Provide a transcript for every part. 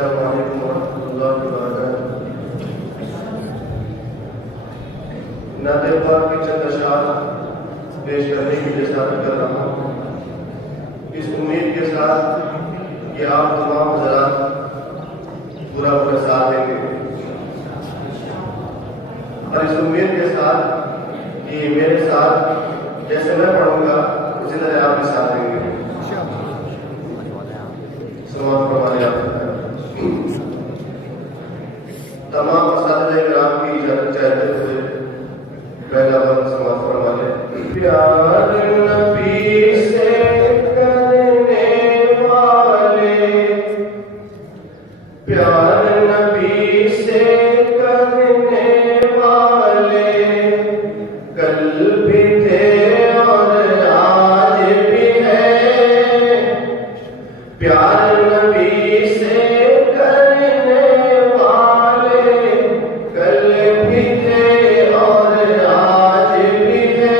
अस्सलामुअलैकुम वरहमतुल्लाहि वबरकातुहू। नाते पाक की चंद अशआर पेश करने की जसारत कर रहा हूँ, इस उम्मीद के साथ कि आप तमाम हज़रात पूरा साथ देंगे, और इस उम्मीद के साथ कि मेरे साथ जैसे मैं पढ़ूंगा उसी तरह आप भी साथ देंगे। तमाम असातिज़ा-ए-किराम की इजाज़त चाहते हुए पहला बंद समाप्त फरमा लें। प्यार नबी से करने वाले, प्यार नबी से करने वाले कल भी थे और आज भी है। प्यार नबी से करने वाले कल भी थे और आज भी है।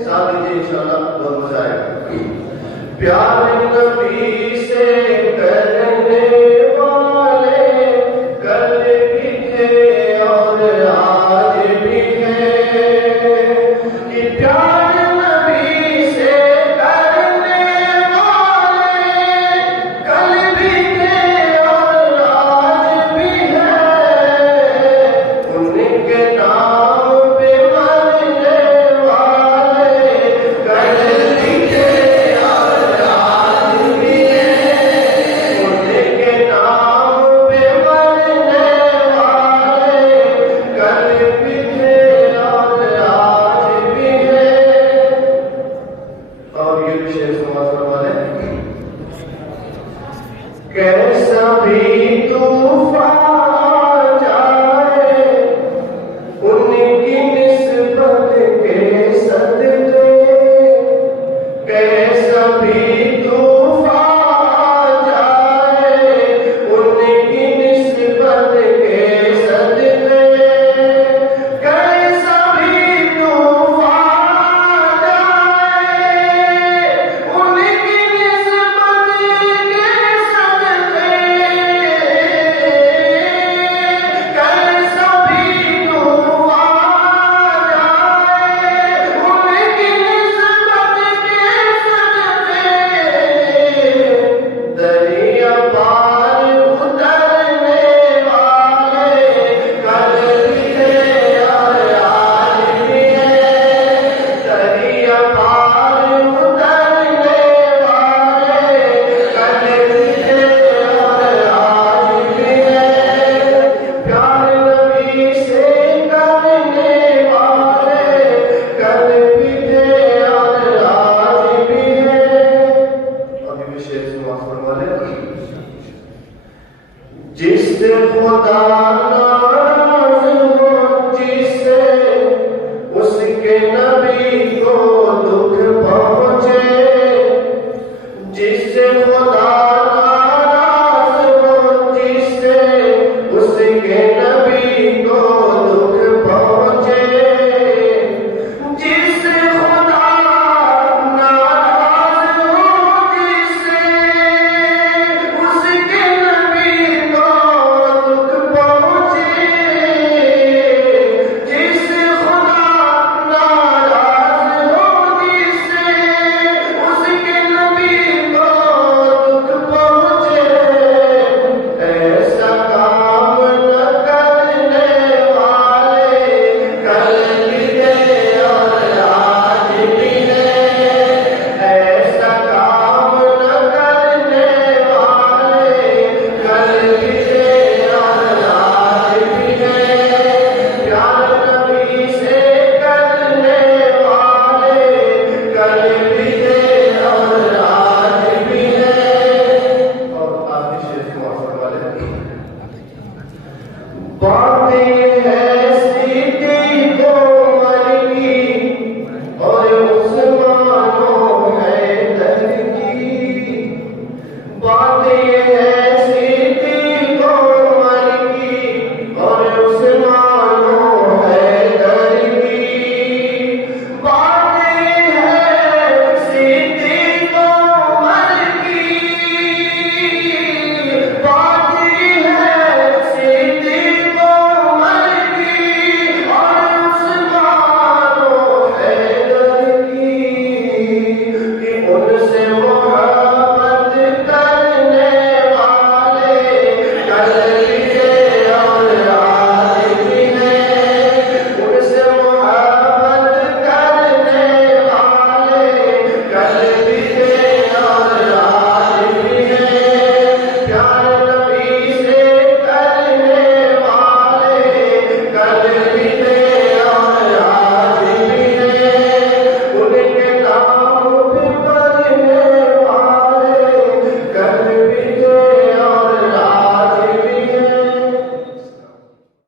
साथ दीजिए इंशाअल्लाह, बहुत मजा आएगा। प्यार नबी से करने वाले कल भी थे और आज भी है। कि प्यार नबी से करने वाले कल भी थे और आज भी है। उनके नाम पे मरने वाले कल भी थे और आज भी है। उनके नाम पे मरने वाले कल भी थे और आज भी है। और ये विशेष समाज वाले कैसा भी तूफान जाए उनकी निस्बत के सदके। कैसा भी तूफान जाए उनकी निस्बत के सदके। कैसा भी तूफान जाए उनकी निस्बत के सदके। कैसा भी तूफान जाए उनकी निस्बत के सदके। दरिया पार उतरने वाले कल भी थे और आज भी है। दरिया पार उतरने वाले कल भी थे और आज भी है। प्यार नबी से करने वाले कल भी थे और आज भी है। अभी विशेष समाज वाले जिस खुदा